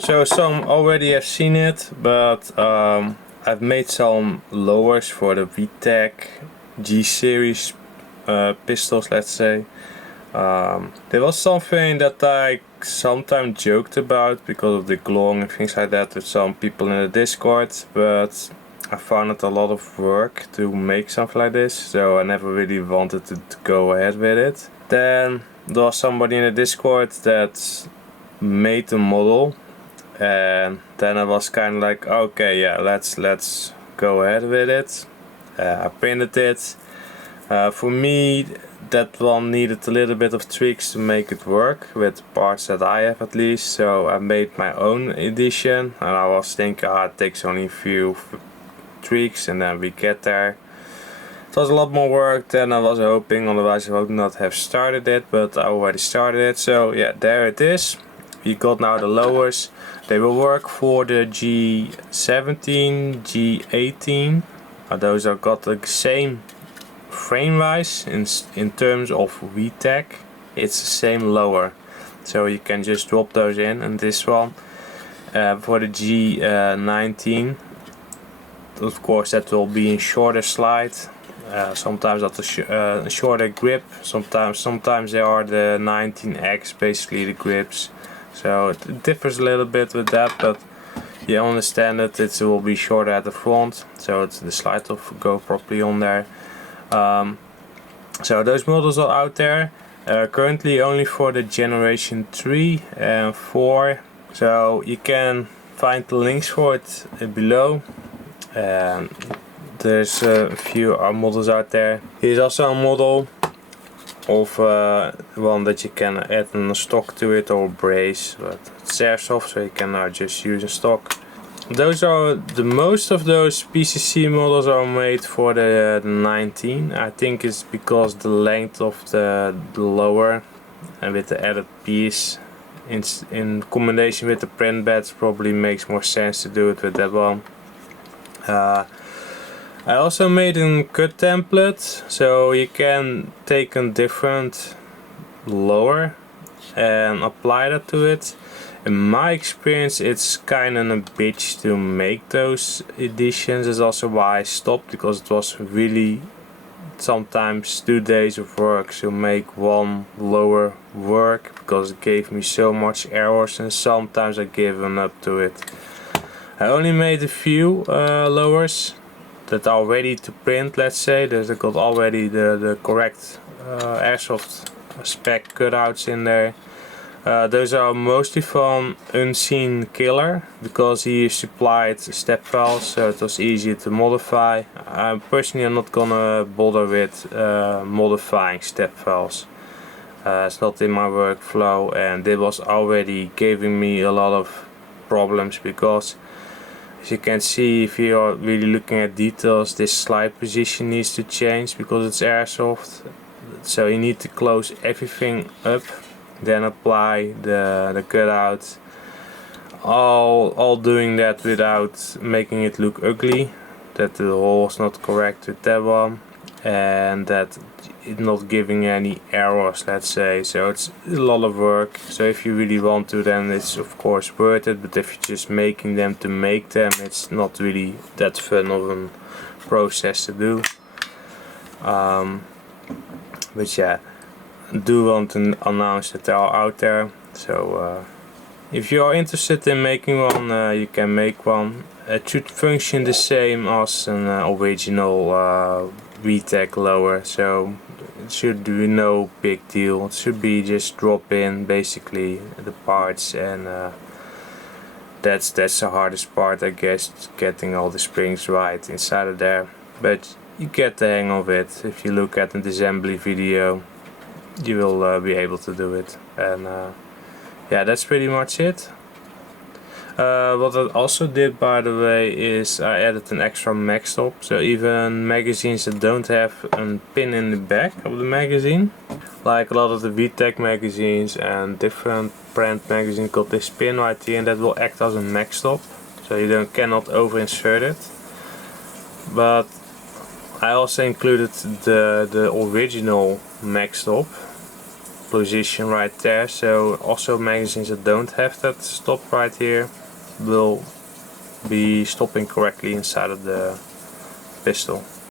So some already have seen it, but I've made some lowers for the VTech G-series pistols, let's say. There was something that I sometimes joked about because of the glong and things like that with some people in the Discord, but I found it a lot of work to make something like this, so I never really wanted to go ahead with it. Then there was somebody in the Discord that made a model, and then I was kind of like, okay, yeah, let's go ahead with it. I printed it. For me, that one needed a little bit of tweaks to make it work with parts that I have at least, so I made my own edition, and I was thinking, it takes only a few tweaks and then we get there. It was a lot more work than I was hoping, otherwise I would not have started it, but I already started it. So yeah, there it is. We got now the lowers. They will work for the G17, G18. Those are got the same frame wise in terms of VTech. It's the same lower, so you can just drop those in. And this one for the G19, of course that will be in shorter slide. Sometimes at a shorter grip. Sometimes they are the 19X, basically the grips. So it differs a little bit with that, but you understand that it will be shorter at the front, so the slide will go properly on there. So those models are out there. Currently only for the generation 3 and 4. So you can find the links for it below. There's a few models out there. Here's also a model of one that you can add a stock to it or brace, but it's airsoft, so you can just use a stock. Those are most of those PCC models are made for the 19. I think it's because the length of the lower and with the added piece in combination with the print beds probably makes more sense to do it with that one. I also made a cut template, so you can take a different lower and apply that to it. In my experience, it's kind of a bitch to make those editions. That's also why I stopped, because it was really sometimes 2 days of work to make one lower work, because it gave me so much errors and sometimes I given up to it. I only made a few lowers that are ready to print, let's say. There's got already the correct airsoft spec cutouts in there. Those are mostly from Unseen Killer, because he supplied step files, so it was easy to modify. I personally am not gonna bother with modifying step files. It's not in my workflow, and it was already giving me a lot of problems, because as you can see, if you are really looking at details, this slide position needs to change because it's airsoft. So you need to close everything up, then apply the cutout. All doing that without making it look ugly, that the hole is not correct with that one, and that it's not giving any errors, let's say. So it's a lot of work. So if you really want to, then it's of course worth it, but if you're just making them to make them, it's not really that fun of a process to do. But yeah, I do want to announce that they are out there, so if you are interested in making one, you can make one. It should function the same as an original VTech lower, so it should be no big deal. It should be just drop in basically the parts, and that's the hardest part, I guess, getting all the springs right inside of there. But you get the hang of it. If you look at an assembly video, you will be able to do it. And yeah, that's pretty much it. What I also did, by the way, is I added an extra mag stop. So even magazines that don't have a pin in the back of the magazine, like a lot of the VTech magazines and different brand magazines, got this pin right here, and that will act as a mag stop, so you cannot over insert it. But I also included the original mag stop, position right there, so also magazines that don't have that stop right here will be stopping correctly inside of the pistol.